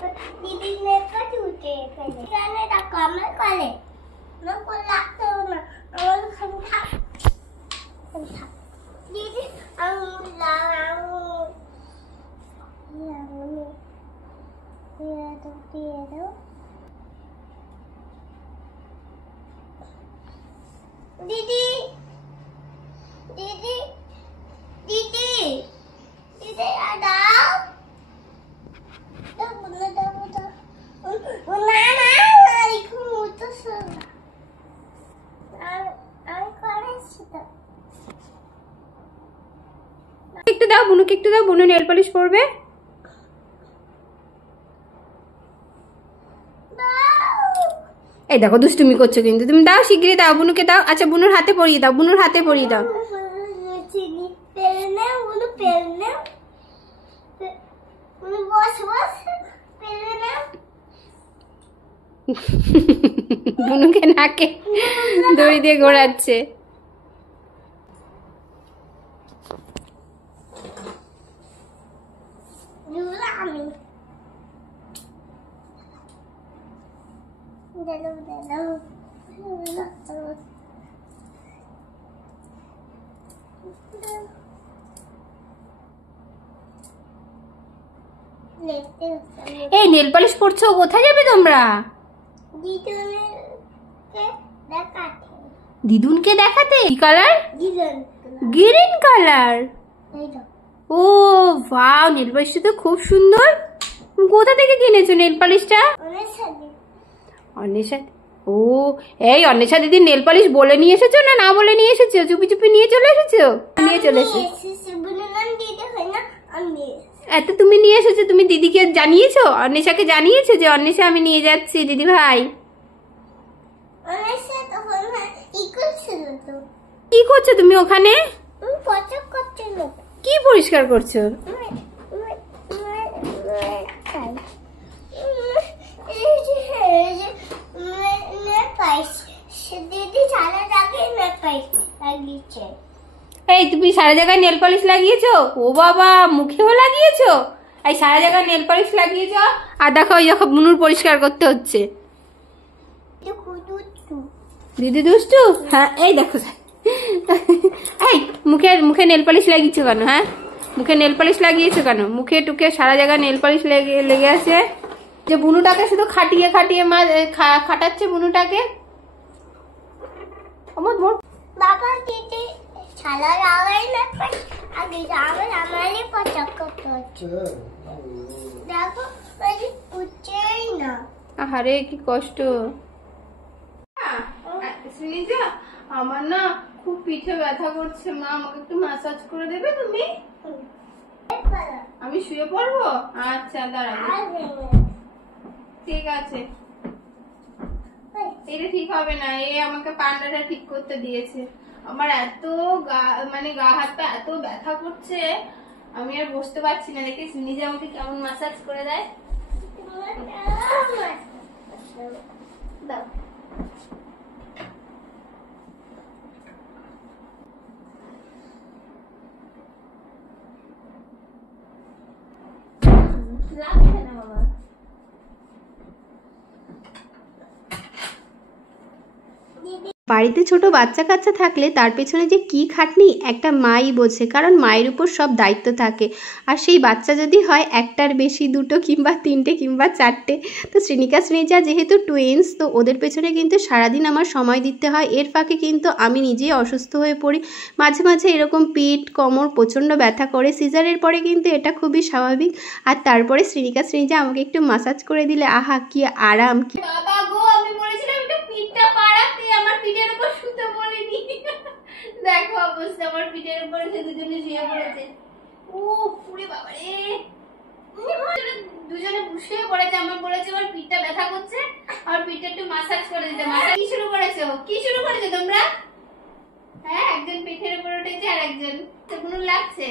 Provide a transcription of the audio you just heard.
दीदी ने का टूटे पहले जाने दा काम करे न को लागतो ना और खंठा दीदी अंगुला ये तो दीदी दीदी दीदी दीदी आदाओ একটু দাও বুনুকে, একটু দাও, বুনু নেল পলিশ পরবে। এই দেখো দুষ্টুমি করছো কিন্তু, তুমি দাও শিগগিরই দাও, বুনুকে দাও। আচ্ছা বুনুর হাতে পরিয়ে দাও, বুনুর হাতে পরিয়ে দাও। বুনুকে নাকে দড়ি দিয়ে ঘোরাচ্ছে। এই নেল পলিশ পরছো, কোথায় যাবে তোমরা? দিদুনকে দেখাতে। কি colour? Green colour. Oh wow, nail পলিশটা তো খুব সুন্দর। কোথা থেকে কিনেছো নেল পলিশটা? অন্বেষা। ও এই অন্বেষা দিদি নেল পলিশ বলে নিয়ে এসেছো না না বলে নিয়ে এসেছো? চুপি চুপি নিয়ে চলে এসেছো? নিয়ে চলে এসেছো। এত তুমি নিয়ে এসেছো, তুমি দিদিকে জানিয়েছো? অন্বেষাকে জানিয়েছো যে অন্বেষা আমি নিয়ে যাচ্ছি দিদি ভাই? কি করছো তুমি ওখানে? কি পরিষ্কার করছো? এই তুমি সারা জায়গায় নেল পলিশ লাগিয়েছো? ও বাবা, মুখেও লাগিয়েছো? এই সারা জায়গায় নেল পলিশ লাগিয়েছো? আর দেখো ওই দেখো বুনুর পরিষ্কার করতে হচ্ছে। দিদি দুষ্টু। হ্যাঁ এই দেখো, এই মুখে মুখে নেল পলিশ লাগিয়েছো কেন? হ্যাঁ মুখে নেল পলিশ লাগিয়েছো কেন? মুখে টুকে সারা জায়গায় নেল পলিশ লেগে আছে। যে বুনুটাকে শুধু খাটিয়ে খাটিয়ে খাটাচ্ছে বুনুটাকে। বাবা দিদি ছালা লাগাই না আগে যাবে আমারই পছন্দ করতে হচ্ছে। দেখো এই উঠছেই না। আরে কি কষ্ট। শ্রীজা আমার না খুব পিঠে ব্যথা করছে মা, আমাকে একটু ম্যাসাজ করে দেবে তুমি? আমি শুয়ে পড়বো? আচ্ছা দাঁড়াও, ঠিক আছে। এটা ঠিক হবে না, এ আমাকে পান্ডাটা ঠিক করতে দিয়েছে। আমার এত গা হাত পা এত ব্যথা করছে, আমি আর বসতে পারছি না। দেখিস নিজে আমাকে কেমন ম্যাসাজ করে দেয়। লাগছে না বাবা। বাড়িতে ছোট বাচ্চা কাচ্চা থাকলে তার পেছনে যে কি খাটনি একটা মাই বোঝে, কারণ মায়ের উপর সব দায়িত্ব থাকে। আর সেই বাচ্চা যদি হয় একটার বেশি, দুটো কিংবা তিনটে কিংবা চারটে, তো শ্রীনিকা শ্রীজা যেহেতু টুইন্স, তো ওদের পেছনে কিন্তু সারাদিন আমার সময় দিতে হয়। এর ফাঁকে কিন্তু আমি নিজেই অসুস্থ হয়ে পড়ি, মাঝে মাঝে এরকম পিঠ কোমর প্রচণ্ড ব্যথা করে। সিজারের পরে কিন্তু এটা খুবই স্বাভাবিক। আর তারপরে শ্রীনিকা শ্রীজা আমাকে একটু মাসাজ করে দিলে আহা কি আরাম। কি বাবা গো, আমি বলেছিলাম একটু পিঠটা পাড়াতে, আমার পিঠের উপর শুতে বলিনি। দেখো অবস্থা, আমার পিঠের উপর সে দুজনে শুয়ে পড়েছে। ও পুরে বাবা রে, দুজনে শুয়ে পড়েছে। আমার বলেছে আমার পিঠটা ব্যথা করছে, আমার পিঠটা একটু মাসাজ করে দিতে। মাসাজ কি শুরু করেছো? কি শুরু করেছো তোমরা? হ্যাঁ একজন পিঠের উপর উঠেছে আর একজন। কোনো লাগছে?